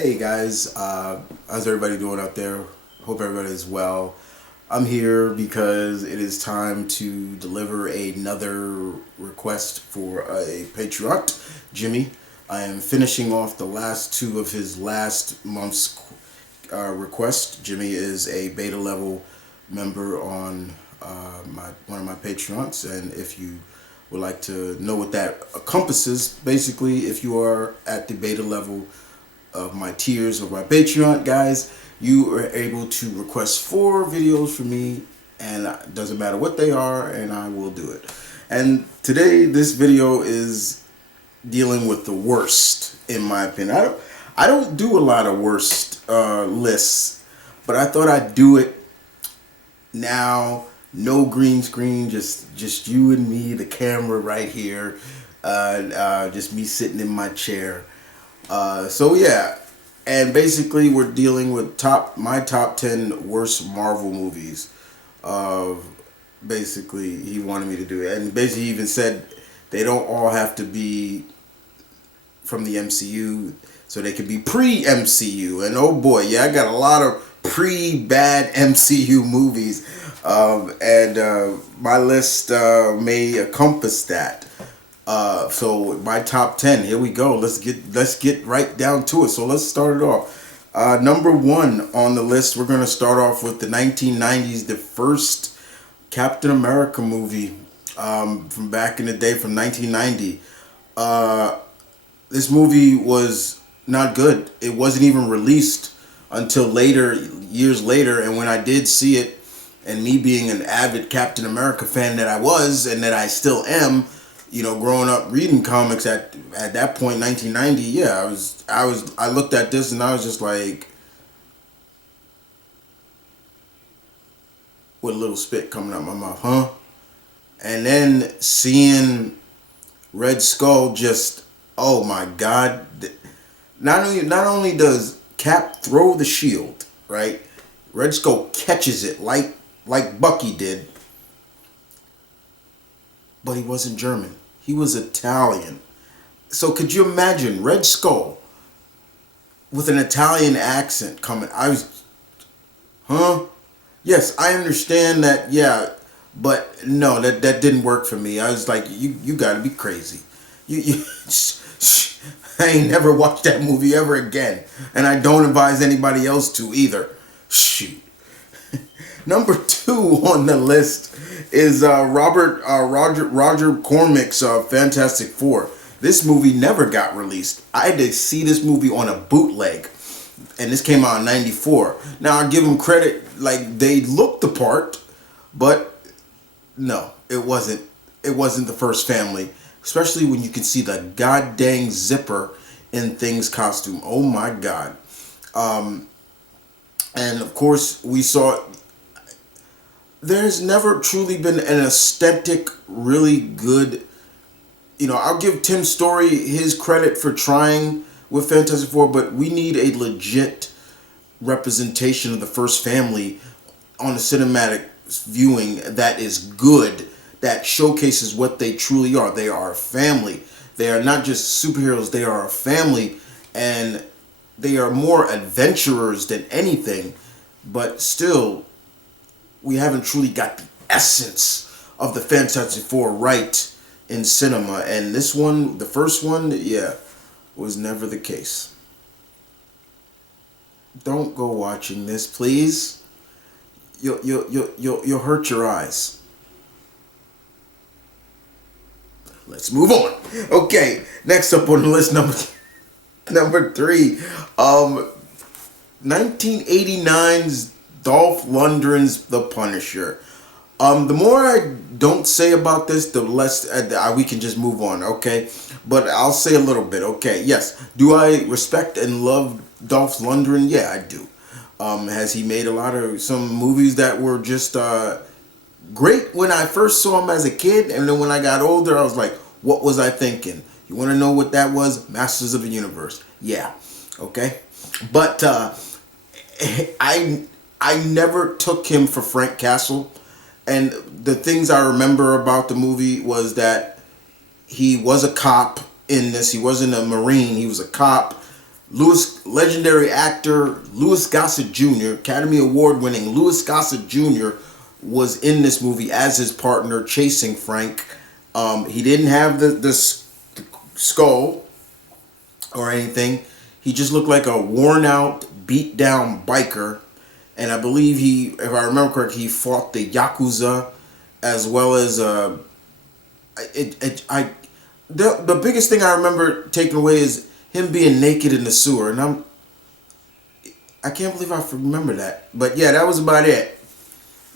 Hey guys, how's everybody doing out there? Hope everybody is well. I'm here because it is time to deliver another request for a patriot, Jimmy. I am finishing off the last two of his last month's request. Jimmy is a beta level member on my one of my Patreons, and if you would like to know what that encompasses, basically, if you are at the beta level of my tiers of my Patreon, guys, you are able to request 4 videos from me, and it doesn't matter what they are, and I will do it. And today, this video is dealing with the worst, in my opinion. I don't do a lot of worst lists, but I thought I'd do it now. No green screen, just you and me, the camera right here, just me sitting in my chair. So yeah, and basically we're dealing with my top 10 worst Marvel movies. Basically, he wanted me to do it, and basically he even said they don't all have to be from the MCU, so they could be pre-MCU. And oh boy, yeah, I got a lot of pre-bad MCU movies, and my list may encompass that. So my top 10, here we go. Let's get right down to it. So let's start it off. Number 1 on the list, we're gonna start off with the 1990s, the first Captain America movie, from back in the day, from 1990. This movie was not good. It wasn't even released until later, years later. And when I did see it, and me being an avid Captain America fan that I was, and that I still am, you know, growing up reading comics at that point, 1990, yeah, I looked at this and I was just like, with a little spit coming out my mouth, huh? And then seeing Red Skull, just, oh my God. Not only does Cap throw the shield, right? Red Skull catches it like Bucky did, but he wasn't German. He was Italian. So could you imagine Red Skull with an Italian accent coming? Huh? Yes, I understand that, yeah, but no, that didn't work for me. I was like, you gotta be crazy. You I ain't never watched that movie ever again, and I don't advise anybody else to either. Shoot. Number 2 on the list is Roger Corman's Fantastic Four. This movie never got released. I had to see this movie on a bootleg, and this came out in '94. Now I give them credit, like they looked the part, but no, it wasn't. It wasn't the first family, especially when you can see the goddamn zipper in Thing's costume. Oh my God. And of course we saw, there's never truly been an aesthetic really good, you know, I'll give Tim Story his credit for trying with Fantastic Four, but we need a legit representation of the first family on a cinematic viewing that is good, that showcases what they truly are. They are a family. They are not just superheroes, they are a family, and they are more adventurers than anything, but still, we haven't truly got the essence of the Fantastic Four right in cinema. And this one, the first one, yeah, was never the case. Don't go watching this, please. You'll hurt your eyes. Let's move on. Okay, next up on the list, number 3, 1989's Dolph Lundgren's The Punisher. The more I don't say about this, the less we can just move on, okay? But I'll say a little bit, okay? Yes. Do I respect and love Dolph Lundgren? Yeah, I do. Has he made some movies that were just great when I first saw him as a kid, and then when I got older, I was like, what was I thinking? You want to know what that was? Masters of the Universe. Yeah, okay? But I never took him for Frank Castle. And the things I remember about the movie was that he was a cop in this. He wasn't a Marine. He was a cop. Legendary actor Louis Gossett Jr., Academy Award winning Louis Gossett Jr. was in this movie as his partner chasing Frank. He didn't have the skull or anything. He just looked like a worn out, beat down biker. And I believe if I remember correctly, he fought the Yakuza as well as the biggest thing I remember taking away is him being naked in the sewer, and I can't believe I remember that. But yeah, that was about it.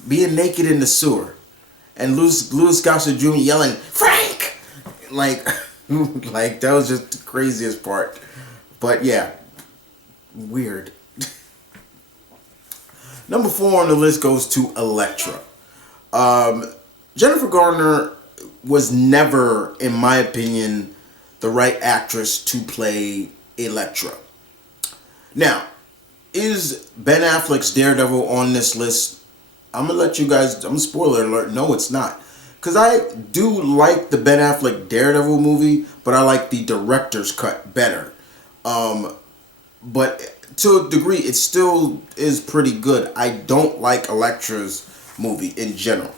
Being naked in the sewer, and Louis Gossett Jr. yelling Frank, like like that was just the craziest part. But yeah, weird. Number 4 on the list goes to Elektra. Jennifer Garner was never, in my opinion, the right actress to play Elektra. Now, is Ben Affleck's Daredevil on this list? I'm going to let you guys, I'm spoiler alert, no it's not. Because I do like the Ben Affleck Daredevil movie, but I like the director's cut better. But to a degree, it still is pretty good. I don't like Elektra's movie in general.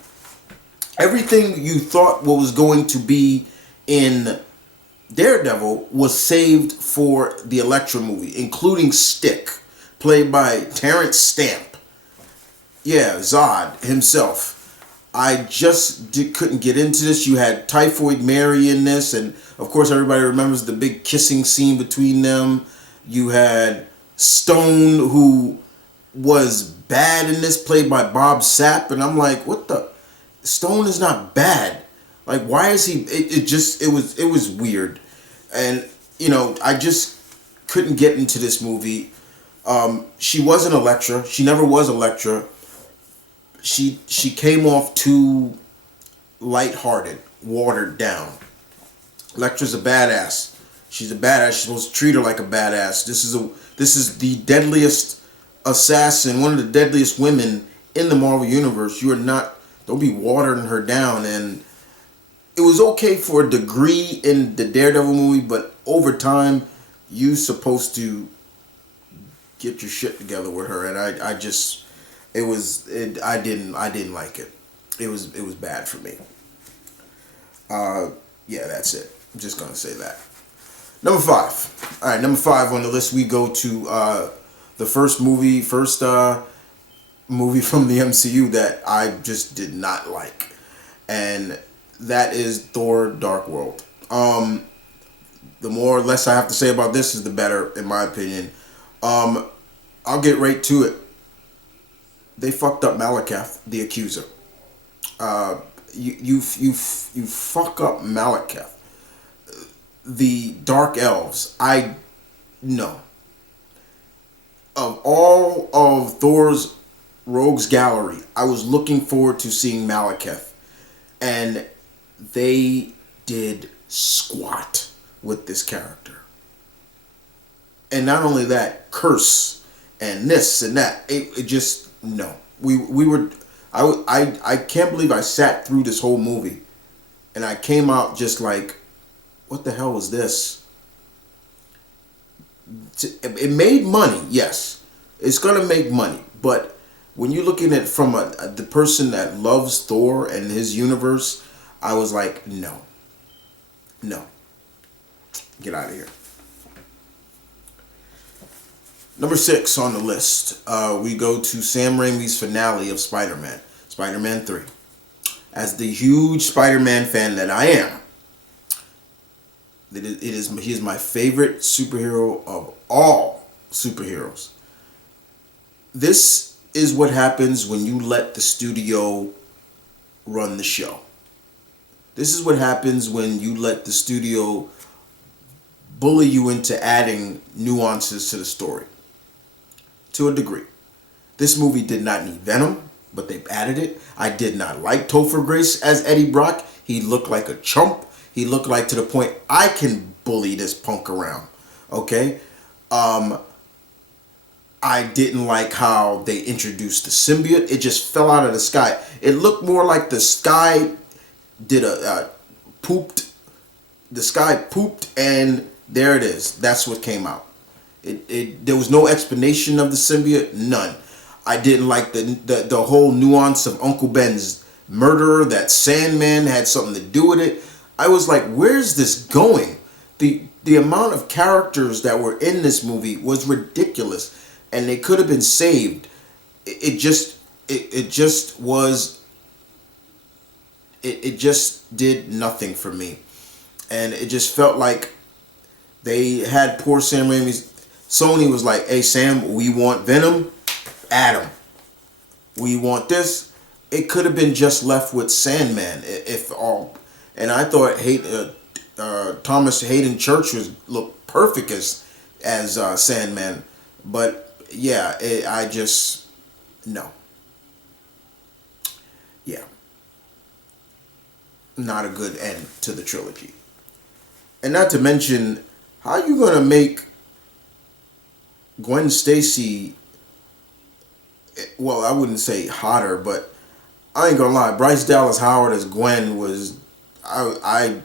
Everything you thought what was going to be in Daredevil was saved for the Elektra movie, including Stick, played by Terrence Stamp. Yeah, Zod himself. I just couldn't get into this. You had Typhoid Mary in this, and of course everybody remembers the big kissing scene between them. You had Stone, who was bad in this, played by Bob Sapp, and I'm like, what the? Stone is not bad. Like, why is he? It was weird, and I just couldn't get into this movie. She wasn't Elektra. She never was Elektra. She came off too lighthearted, watered down. Elektra's a badass. She's a badass. You're supposed to treat her like a badass. This is the deadliest assassin, one of the deadliest women in the Marvel Universe. Don't be watering her down. And it was okay for a degree in the Daredevil movie, but over time, you supposed to get your shit together with her. And I didn't like it. It was bad for me. Yeah, that's it. I'm just gonna say that. Number 5. All right, number 5 on the list, we go to the first movie from the MCU that I just did not like, and that is Thor: Dark World. The more or less I have to say about this is the better, in my opinion. I'll get right to it. They fucked up Malekith, the Accuser. You fuck up Malekith. The Dark Elves. No. Of all of Thor's Rogues Gallery, I was looking forward to seeing Malekith. And they did squat with this character. And not only that, curse and this and that. It just, no. I can't believe I sat through this whole movie. And I came out just like, what the hell was this? It made money, yes. It's going to make money. But when you're looking at it from the person that loves Thor and his universe, I was like, no. Get out of here. Number 6 on the list, we go to Sam Raimi's finale of Spider-Man, Spider-Man 3. As the huge Spider-Man fan that I am, he is my favorite superhero of all superheroes. This is what happens when you let the studio run the show. This is what happens when you let the studio bully you into adding nuances to the story. To a degree. This movie did not need Venom, but they added it. I did not like Topher Grace as Eddie Brock. He looked like a chump. He looked like, to the point I can bully this punk around. Okay? I didn't like how they introduced the symbiote. It just fell out of the sky. It looked more like the sky did pooped. The sky pooped, and there it is. That's what came out. There was no explanation of the symbiote. None. I didn't like the whole nuance of Uncle Ben's murder. That Sandman had something to do with it. I was like, where's this going? The amount of characters that were in this movie was ridiculous, and they could have been saved. It just was. It just did nothing for me, and it just felt like they had poor Sam Raimi's. Sony was like, "Hey Sam, we want Venom, Adam. We want this." It could have been just left with Sandman, if all. And I thought Thomas Hayden Church looked perfect as Sandman, but yeah, I just no, yeah, not a good end to the trilogy. And not to mention, how you gonna make Gwen Stacy? Well, I wouldn't say hotter, but I ain't gonna lie. Bryce Dallas Howard as Gwen was, I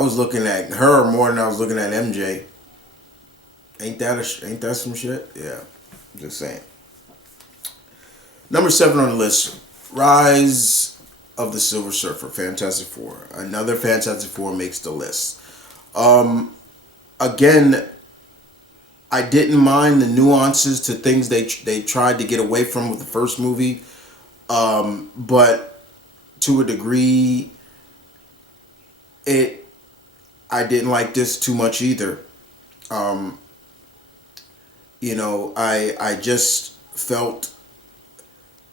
was looking at her more than I was looking at MJ. Ain't that some shit? Yeah, just saying. Number 7 on the list, Rise of the Silver Surfer, Fantastic Four. Another Fantastic Four makes the list. Again, I didn't mind the nuances to things they tried to get away from with the first movie, but to a degree, I didn't like this too much either. I just felt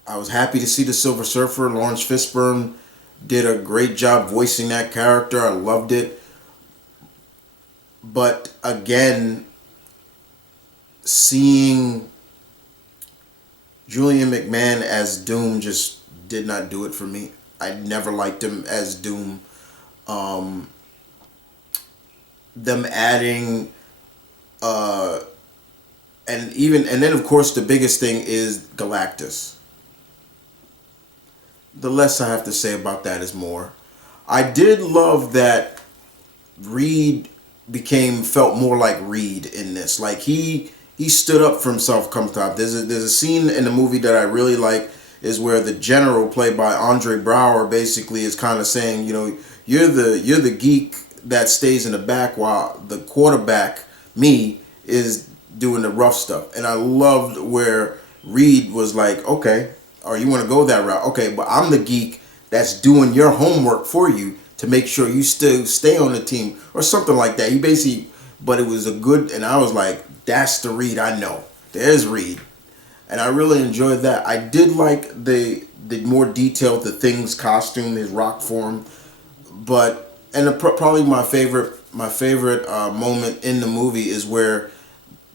I was happy to see the Silver Surfer. Lawrence Fishburne did a great job voicing that character. I loved it. But again, seeing Julian McMahon as Doom just did not do it for me. I never liked him as Doom. Them adding and then of course the biggest thing is Galactus. The less I have to say about that is more. I did love that Reed felt more like Reed in this. Like he stood up for himself come time. There's a scene in the movie that I really like, is where the general, played by Andre Braugher, basically is kind of saying, you're the geek that stays in the back while the quarterback, me, is doing the rough stuff. And I loved where Reed was like, okay, or you want to go that route, okay, but I'm the geek that's doing your homework for you to make sure you still stay on the team, or something like that. He basically, but it was a good, and I was like, that's the Reed I know. There's Reed. And I really enjoyed that. I did like the more detailed, the Thing's costume, his rock form, but probably my favorite moment in the movie is where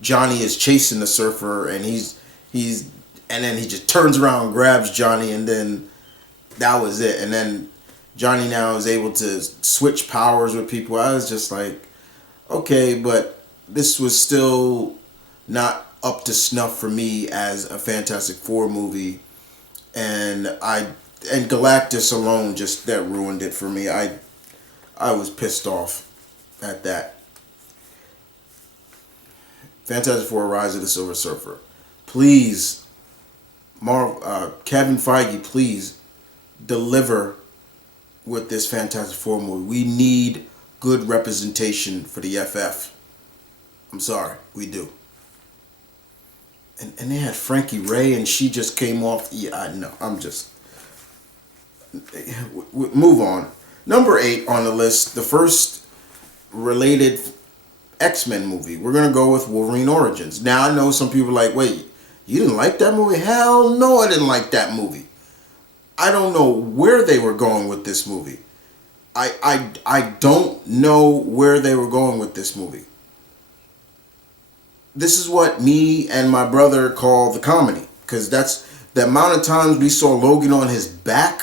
Johnny is chasing the surfer, and and then he just turns around and grabs Johnny, and then that was it. And then Johnny now is able to switch powers with people. I was just like, okay, but this was still not up to snuff for me as a Fantastic Four movie, and Galactus alone, just that ruined it for me. I was pissed off at that. Fantastic Four: Rise of the Silver Surfer. Please, Kevin Feige, please deliver with this Fantastic Four movie. We need good representation for the FF. I'm sorry, we do. And they had Frankie Ray, and she just came off. Yeah, I know. I'm just move on. Number 8 on the list, the first related XMen movie. We're gonna go with Wolverine Origins. Now I know some people are like, wait, you didn't like that movie? Hell no, I didn't like that movie. I don't know where they were going with this movie. I don't know where they were going with this movie. This is what me and my brother call the comedy, because that's the amount of times we saw Logan on his back.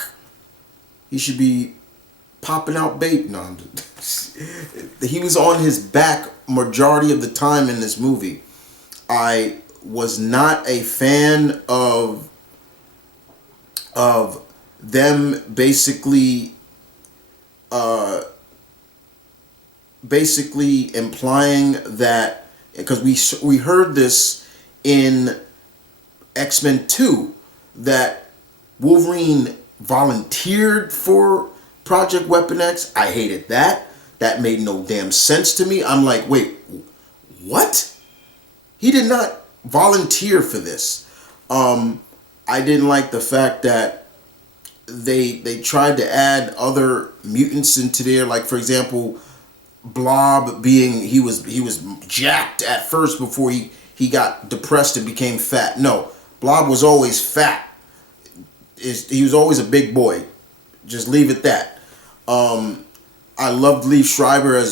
He should be popping out bait. No, he was on his back majority of the time in this movie. I was not a fan of them basically implying that because we heard this in X-Men 2 that Wolverine volunteered for Project Weapon X. I hated that. That made no damn sense to me. I'm like, wait, what? He did not volunteer for this. I didn't like the fact that they tried to add other mutants into there. Like, for example, Blob being he was jacked at first before he got depressed and became fat. No, Blob was always fat. He was always a big boy. Just leave it that. I loved Lee Schreiber I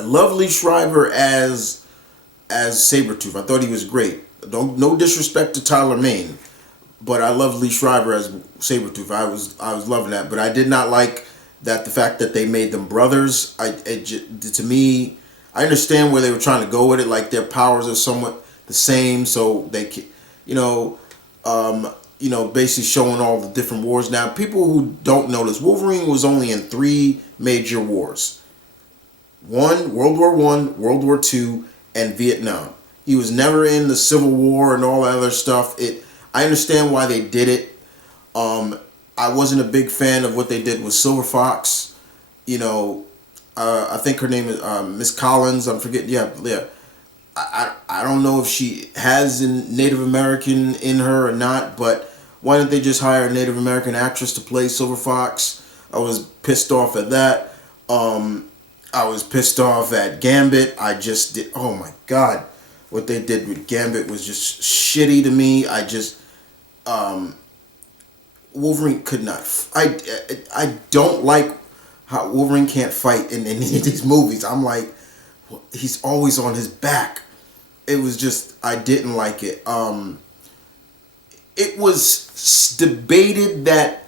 love Lee Schreiber as Sabretooth. I thought he was great. No disrespect to Tyler Mane, but I love Lee Schreiber as Sabretooth. I was loving that, but I did not like that the fact that they made them brothers. To me, I understand where they were trying to go with it. Like their powers are somewhat the same, so they, basically showing all the different wars. Now, people who don't know this, Wolverine was only in 3 major wars. World War One, World War Two, and Vietnam. He was never in the Civil War and all that other stuff. I understand why they did it. I wasn't a big fan of what they did with Silver Fox. I think her name is Miss Collins. I'm forgetting. Yeah. I don't know if she has a Native American in her or not, but why didn't they just hire a Native American actress to play Silver Fox? I was pissed off at that. I was pissed off at Gambit. Oh my God. What they did with Gambit was just shitty to me. Wolverine could not. I don't like how Wolverine can't fight in any of these movies. I'm like, he's always on his back. It was just, I didn't like it. It was debated that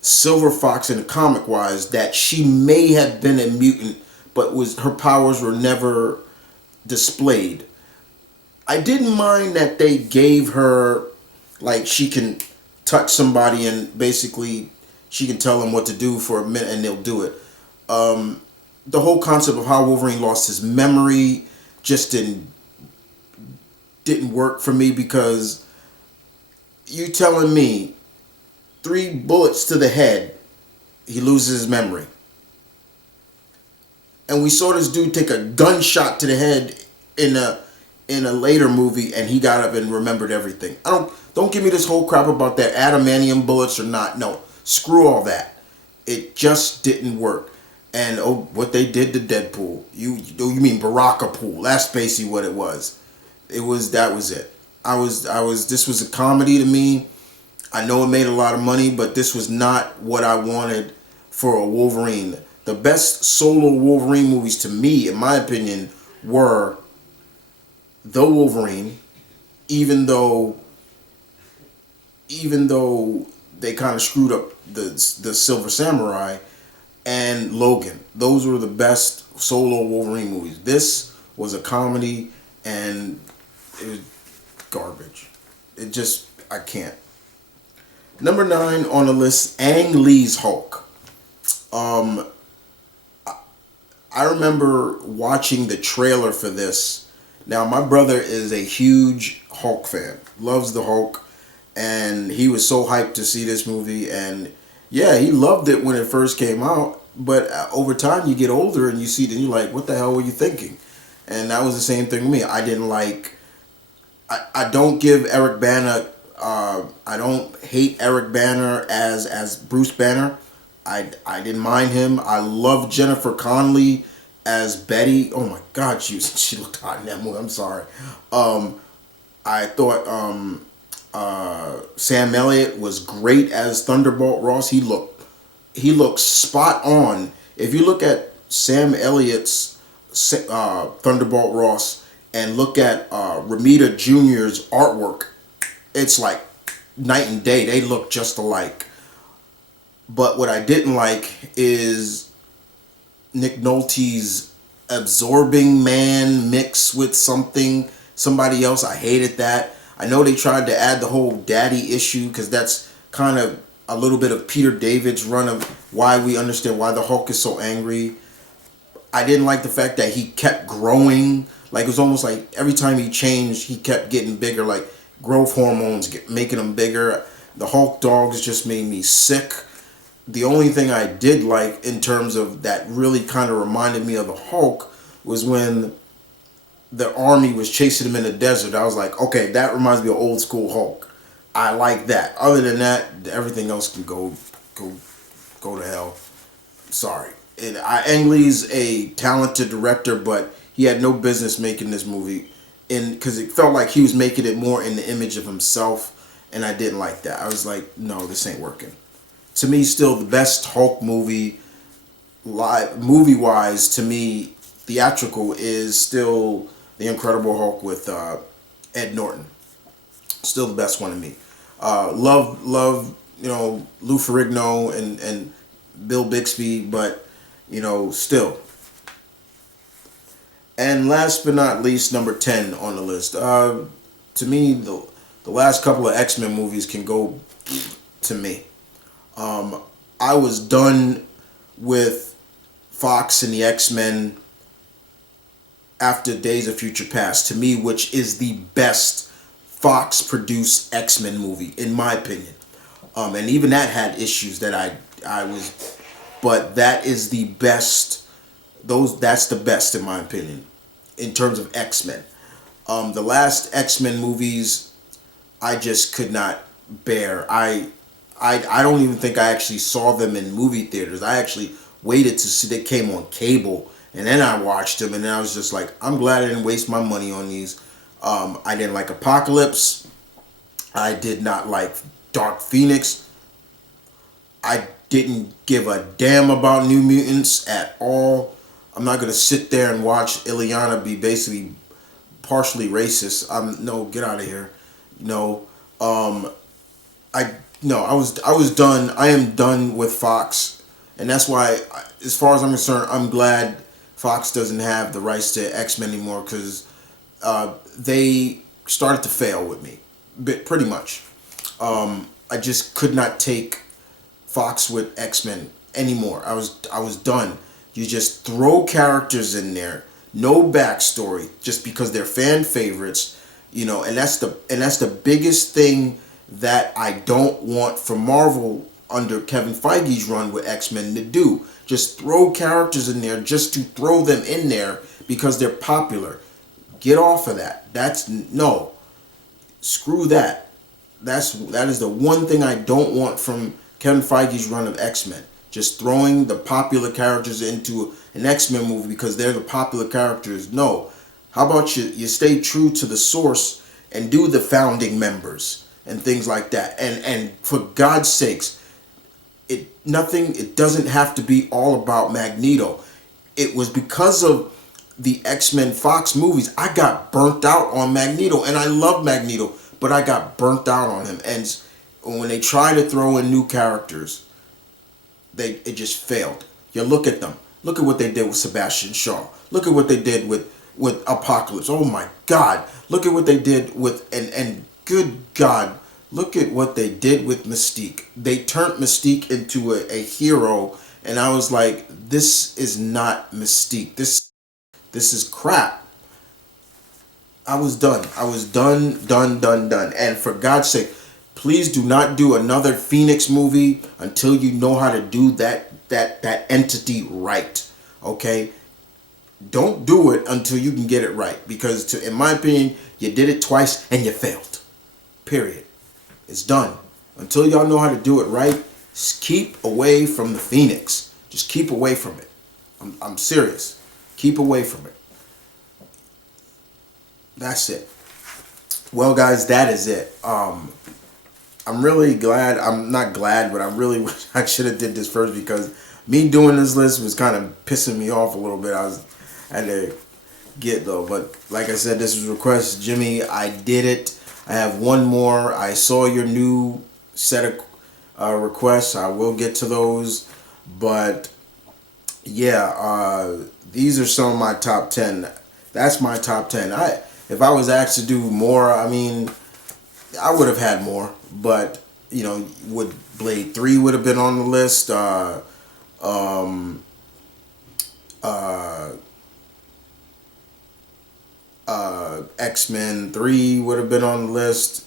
Silver Fox in the comic wise that she may have been a mutant, but her powers were never displayed. I didn't mind that they gave her, like, she can touch somebody and basically she can tell them what to do for a minute and they'll do it. The whole concept of how Wolverine lost his memory just didn't work for me, because you telling me 3 bullets to the head, he loses his memory. And we saw this dude take a gunshot to the head in a later movie, and he got up and remembered everything. Don't give me this whole crap about that adamantium bullets or not. No, screw all that. It just didn't work. And what they did to Deadpool. You mean Baraka Pool? That's basically what it was. That was it. This was a comedy to me. I know it made a lot of money, but this was not what I wanted for a Wolverine. The best solo Wolverine movies to me, in my opinion, were The Wolverine, even though they kind of screwed up the Silver Samurai, and Logan. Those were the best solo Wolverine movies. This was a comedy, and it was garbage. I can't. Number 9 on the list, Ang Lee's Hulk. I remember watching the trailer for this. Now, my brother is a huge Hulk fan. Loves the Hulk. And he was so hyped to see this movie. And yeah, he loved it when it first came out. But over time, you get older and you see it and you're like, what the hell were you thinking? And that was the same thing with me. I didn't like... I don't give Eric Bana... I don't hate Eric Banner as Bruce Banner. I didn't mind him. I love Jennifer Connelly as Betty. Oh my God, she looked hot in that movie. I'm sorry. I thought Sam Elliott was great as Thunderbolt Ross. He looked spot on. If you look at Sam Elliott's Thunderbolt Ross and look at Ramita Jr.'s artwork, it's like night and day. They look just alike. But what I didn't like is Nick Nolte's absorbing man mixed with somebody else. I hated that. I know they tried to add the whole daddy issue because that's kind of a little bit of Peter David's run of why we understand why the Hulk is so angry. I didn't like the fact that he kept growing. Like it was almost like every time he changed, he kept getting bigger. Like growth hormones making him bigger. The Hulk dogs just made me sick. The only thing I did like in terms of that really kind of reminded me of the Hulk was when the army was chasing him in the desert. I was like, okay, that reminds me of old school Hulk. I like that. Other than that, everything else can go go to hell. Sorry. And Ang Lee's a talented director, but he had no business making this movie, in because it felt like he was making it more in the image of himself, and I didn't like that. I was like, no, this ain't working. To me, still the best Hulk movie, live movie wise, to me, theatrical is still the Incredible Hulk with Ed Norton. Still the best one to me. Love, Lou Ferrigno and Bill Bixby, but still. And last but not least, number 10 on the list. To me, the last couple of X-Men movies can go to me. I was done with Fox and the X-Men after Days of Future Past, to me, which is the best Fox produced X-Men movie, in my opinion. And even that had issues that I was, but that is the best. That's the best in my opinion, in terms of X-Men. The last X-Men movies, I just could not bear. I don't even think I actually saw them in movie theaters. I actually waited to see they came on cable, and then I watched them, and then I was just like, I'm glad I didn't waste my money on these. I didn't like Apocalypse. I did not like Dark Phoenix. I didn't give a damn about New Mutants at all. I'm not gonna sit there and watch Ileana be basically partially racist. No, get out of here. No, I no, I was done. I am done with Fox, and that's why, as far as I'm concerned, I'm glad Fox doesn't have the rights to X-Men anymore, because they started to fail with me, pretty much. I just could not take Fox with X-Men anymore. I was done. You just throw characters in there, no backstory, just because they're fan favorites, and that's the biggest thing that I don't want for Marvel under Kevin Feige's run with X-Men to do. Just throw characters in there just to throw them in there because they're popular. Get off of that. No. Screw that. That is the one thing I don't want from Kevin Feige's run of X-Men. Just throwing the popular characters into an X-Men movie because they're the popular characters. No. How about you stay true to the source and do the founding members and things like that. And for God's sakes, it doesn't have to be all about Magneto. It was because of the X-Men Fox movies, I got burnt out on Magneto, and I love Magneto, but I got burnt out on him. And when they try to throw in new characters, it just failed. You look at them. Look at what they did with Sebastian Shaw. Look at what they did with Apocalypse. Oh my God. Look at what they did with and good God. Look at what they did with Mystique. They turned Mystique into a hero, and I was like, this is not Mystique. This is crap. I was done. I was done. And for God's sake, please do not do another Phoenix movie until you know how to do that entity right. Okay? Don't do it until you can get it right, because in my opinion, you did it twice and you failed. Period. It's done. Until y'all know how to do it right, just keep away from the Phoenix. Just keep away from it. I'm serious. Keep away from it. That's it. Well, guys, that is it. I'm really glad. I'm not glad, but I really wish I should have did this first, because me doing this list was kind of pissing me off a little bit. I had to get though, but like I said, this was request Jimmy. I did it. I have one more. I saw your new set of requests. I will get to those, but yeah, these are some of my top 10. That's my top 10. If I was asked to do more, I mean, I would have had more, but would Blade 3 would have been on the list. Uh, X-Men 3 would have been on the list,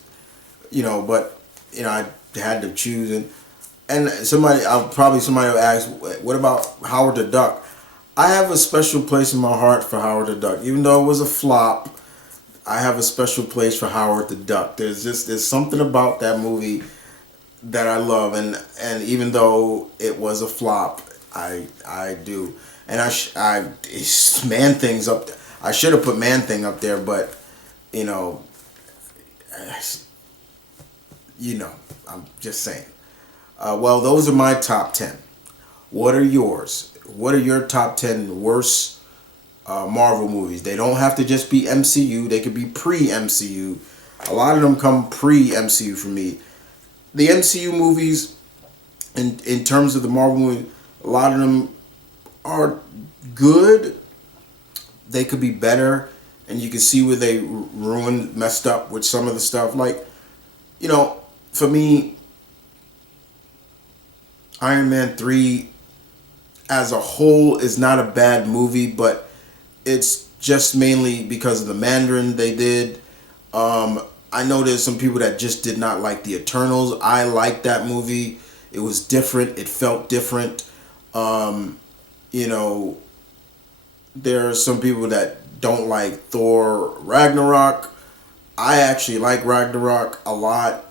but I had to choose. And somebody will ask, what about Howard the Duck? I have a special place in my heart for Howard the Duck. Even though it was a flop, I have a special place for Howard the Duck. There's something about that movie that I love, and even though it was a flop, I do. And it's Man Thing's up there. I should have put Man Thing up there, but you know, you know, I'm just saying. Well, those are my top 10. What are yours? What are your top 10 worst Marvel movies? They don't have to just be MCU. They could be pre-MCU. A lot of them come pre-MCU for me. The MCU movies, in terms of the Marvel movie, a lot of them are good. They could be better, and you can see where they messed up with some of the stuff. Like, for me, Iron Man 3 as a whole is not a bad movie, but it's just mainly because of the Mandarin they did. I know there's some people that just did not like the Eternals. I liked that movie. It was different. It felt different. You know, there are some people that don't like Thor Ragnarok. I actually like Ragnarok a lot.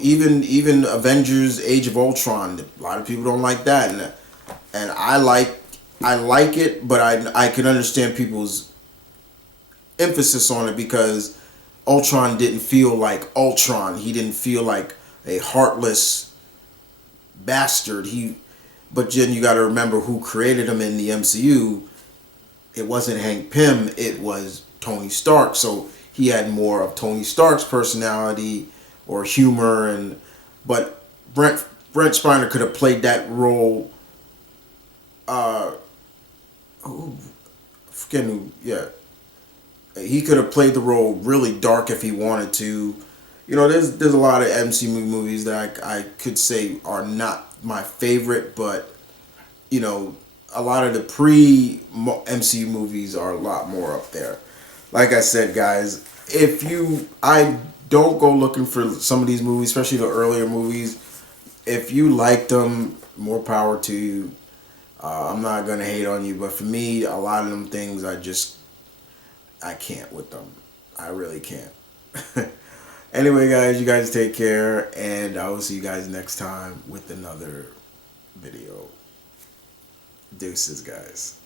Even Avengers: Age of Ultron. A lot of people don't like that, and I like it, but I can understand people's emphasis on it because Ultron didn't feel like Ultron. He didn't feel like a heartless bastard. But then you got to remember who created him in the MCU. It wasn't Hank Pym. It was Tony Stark. So he had more of Tony Stark's personality or humor, but Brent Spiner could have played that role. Forget who. Yeah, he could have played the role really dark if he wanted to. There's a lot of MCU movies that I could say are not my favorite, but a lot of the pre-MCU movies are a lot more up there. Like I said, guys, I don't go looking for some of these movies, especially the earlier movies. If you liked them, more power to you. I'm not gonna hate on you, but for me, a lot of them things I can't with them. I really can't. Anyway, guys, you guys take care, and I will see you guys next time with another video. Deuces, guys.